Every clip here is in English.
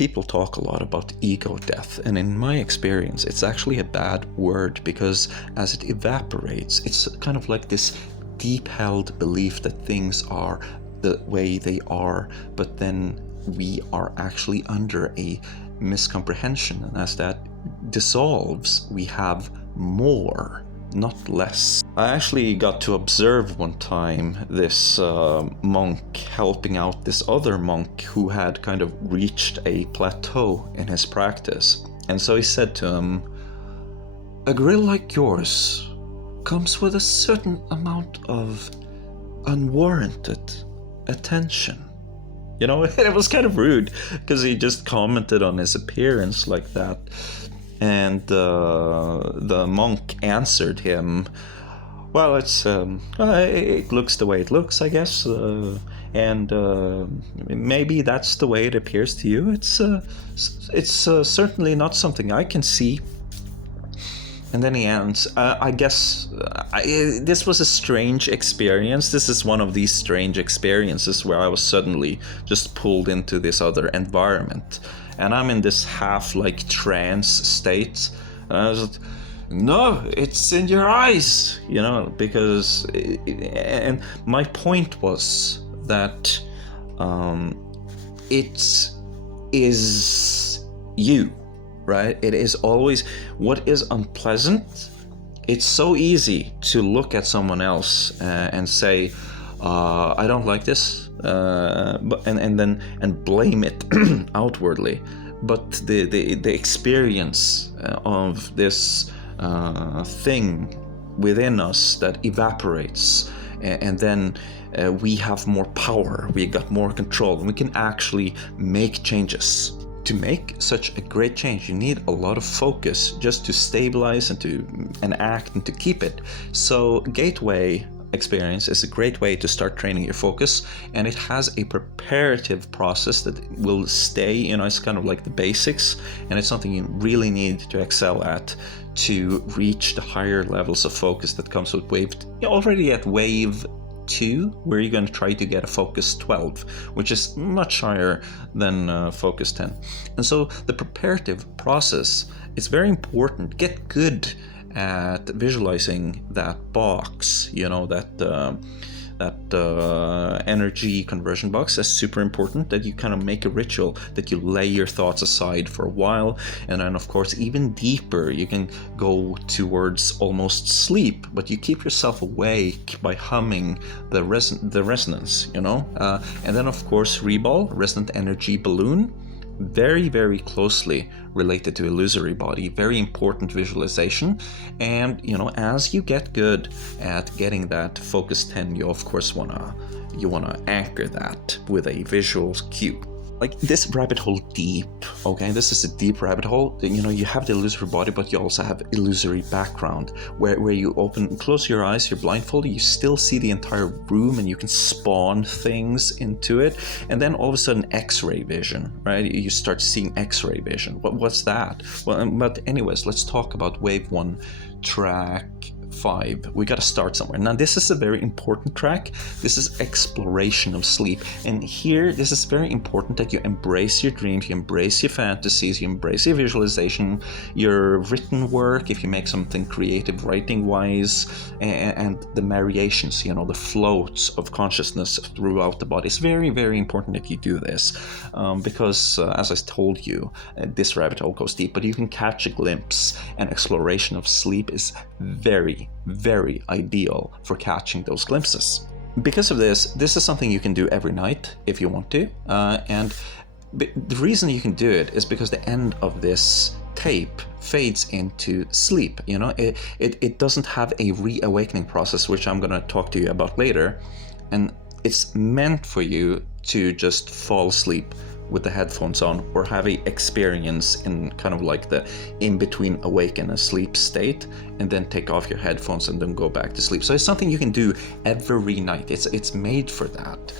people talk a lot about ego death, and in my experience, it's actually a bad word, because as it evaporates, it's kind of like this deep-held belief that things are the way they are, but then we are actually under a miscomprehension, and as that dissolves, we have more, not less. I actually got to observe one time this monk helping out this other monk who had kind of reached a plateau in his practice. And so he said to him, "A grill like yours comes with a certain amount of unwarranted attention." You know, it was kind of rude because he just commented on his appearance like that. And the monk answered him, "Well, it looks the way it looks, I guess, and maybe that's the way it appears to you. It's certainly not something I can see." And then he ends, I guess this was a strange experience. This is one of these strange experiences where I was suddenly just pulled into this other environment. And I'm in this half like trance state. And I was like, "No, it's in your eyes," you know, because, and my point was that it is you. Right? It is always what is unpleasant. It's so easy to look at someone else and say, "I don't like this," and blame it outwardly. But the experience of this thing within us that evaporates, and then we have more power. We got more control, and we can actually make changes. To make such a great change, you need a lot of focus just to stabilize and act and to keep it. So Gateway experience is a great way to start training your focus, and it has a preparative process that will stay, you know, it's kind of like the basics, and it's something you really need to excel at to reach the higher levels of focus that comes with wave. You're already at wave 2, where you're going to try to get a focus 12, which is much higher than focus 10. And so the preparative process, it's very important. Get good at visualizing that box, you know, that energy conversion box. That's super important, that you kind of make a ritual, that you lay your thoughts aside for a while, and then of course even deeper you can go towards almost sleep, but you keep yourself awake by humming the resonance, you know, and then of course Reball, resonant energy balloon, very, very closely related to illusory body, very important visualization. And you know, as you get good at getting that focus 10, you of course wanna anchor that with a visual cue. Like this rabbit hole deep, okay? This is a deep rabbit hole. You know, you have the illusory body, but you also have illusory background, where you close your eyes, you're blindfolded, you still see the entire room, and you can spawn things into it. And then all of a sudden, X-ray vision, right? You start seeing X-ray vision. What's that? Well, but anyways, let's talk about wave 1, track 5. We got to start somewhere. Now this is a very important track. This is exploration of sleep, and here this is very important that you embrace your dreams, you embrace your fantasies, you embrace your visualization, your written work, if you make something creative writing wise, and the variations, you know, the floats of consciousness throughout the body. It's very, very important that you do this, because as I told you, this rabbit hole goes deep, but you can catch a glimpse, and exploration of sleep is very, very ideal for catching those glimpses. Because of this is something you can do every night if you want to, and the reason you can do it is because the end of this tape fades into sleep. You know, it doesn't have a reawakening process, which I'm going to talk to you about later, and it's meant for you to just fall asleep with the headphones on, or have a experience in kind of like the in-between awake and asleep state, and then take off your headphones and then go back to sleep. So it's something you can do every night. It's made for that.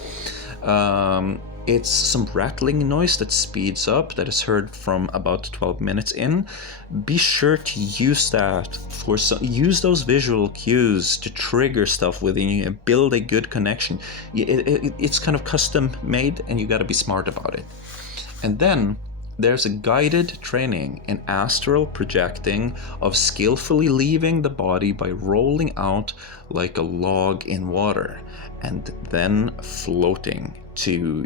It's some rattling noise that speeds up, that is heard from about 12 minutes in. Be sure to use that use those visual cues to trigger stuff within you and build a good connection. It's kind of custom made, and you got to be smart about it. And then There's a guided training in astral projecting of skillfully leaving the body by rolling out like a log in water and then floating to,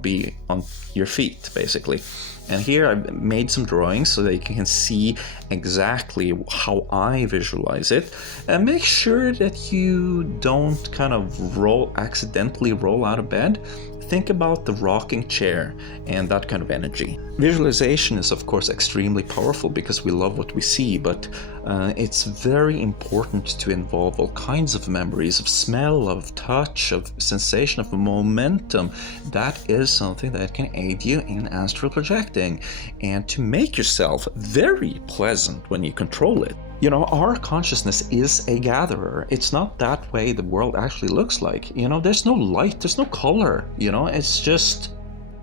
be on your feet, basically. And here I've made some drawings so that you can see exactly how I visualize it. And make sure that you don't kind of accidentally roll out of bed. Think about the rocking chair and that kind of energy. Visualization is, of course, extremely powerful because we love what we see, but it's very important to involve all kinds of memories of smell, of touch, of sensation, of momentum. That is something that can aid you in astral projecting and to make yourself very pleasant when you control it. Our consciousness is a gatherer. It's not that way the world actually looks like. There's no light, there's no color. It's just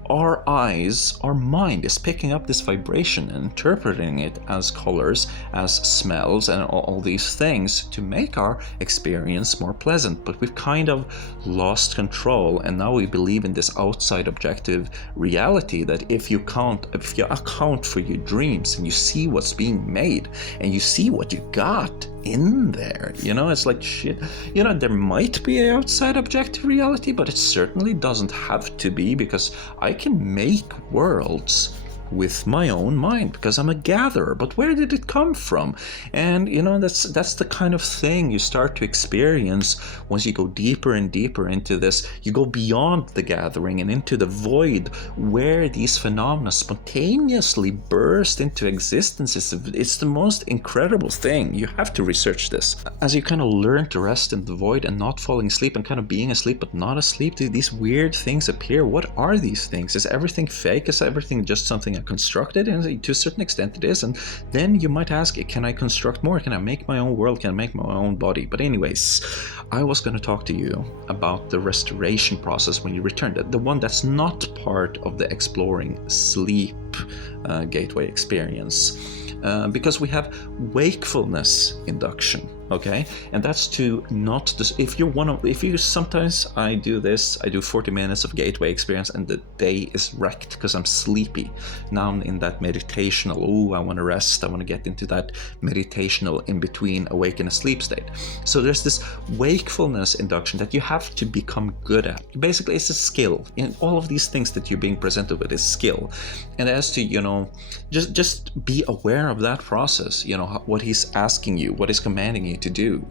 our eyes, our mind is picking up this vibration and interpreting it as colors, as smells, and all these things to make our experience more pleasant. But we've kind of lost control, and now we believe in this outside objective reality that if you account for your dreams and you see what's being made and you see what you got in there, it's like shit. There might be an outside objective reality, but it certainly doesn't have to be, because I can make worlds with my own mind because I'm a gatherer. But where did it come from? And that's the kind of thing you start to experience once you go deeper and deeper into this. You go beyond the gathering and into the void where these phenomena spontaneously burst into existence. It's the most incredible thing. You have to research this. As you kind of learn to rest in the void and not falling asleep and kind of being asleep but not asleep, these weird things appear. What are these things? Is everything fake? Is everything just something I constructed? And to a certain extent it is. And then you might ask, can I construct more? Can I make my own world? Can I make my own body? But anyways, I was going to talk to you about the restoration process when you return, the one that's not part of the exploring sleep gateway experience. Because we have wakefulness induction, okay? And that's to not, sometimes I do 40 minutes of gateway experience and the day is wrecked because I'm sleepy. Now I'm in that meditational, I want to rest, I want to get into that meditational in between awake and asleep state. So there's this wakefulness induction that you have to become good at. Basically, it's a skill. In all of these things that you're being presented with is skill. And as to, just be aware of that process, what he's asking you, what he's commanding you to do,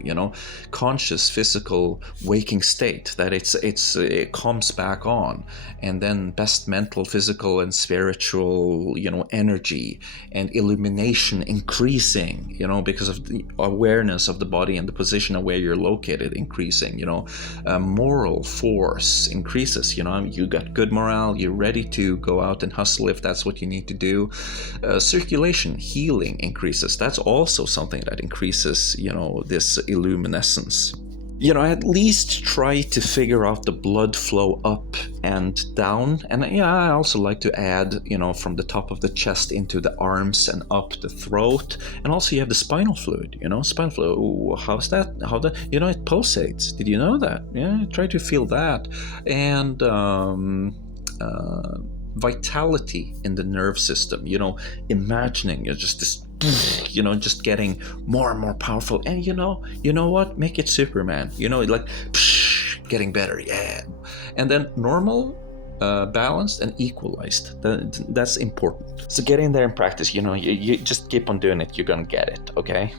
conscious, physical, waking state, that it comes back on, and then best mental, physical, and spiritual, energy and illumination increasing, because of the awareness of the body and the position of where you're located increasing, moral force increases, you got good morale, you're ready to go out and hustle if that's what you need to do. Circulation, healing increases. That's also something that increases, this illuminescence. At least try to figure out the blood flow up and down. And I also like to add, from the top of the chest into the arms and up the throat. And also you have the spinal fluid, spinal fluid. Ooh, how's that? It pulsates. Did you know that? Yeah, try to feel that. And, vitality in the nerve system, imagining just this, just getting more and more powerful. And you know what? Make it Superman, like getting better. Yeah. And then normal, balanced and equalized. That's important. So get in there and practice. You just keep on doing it. You're gonna get it. Okay.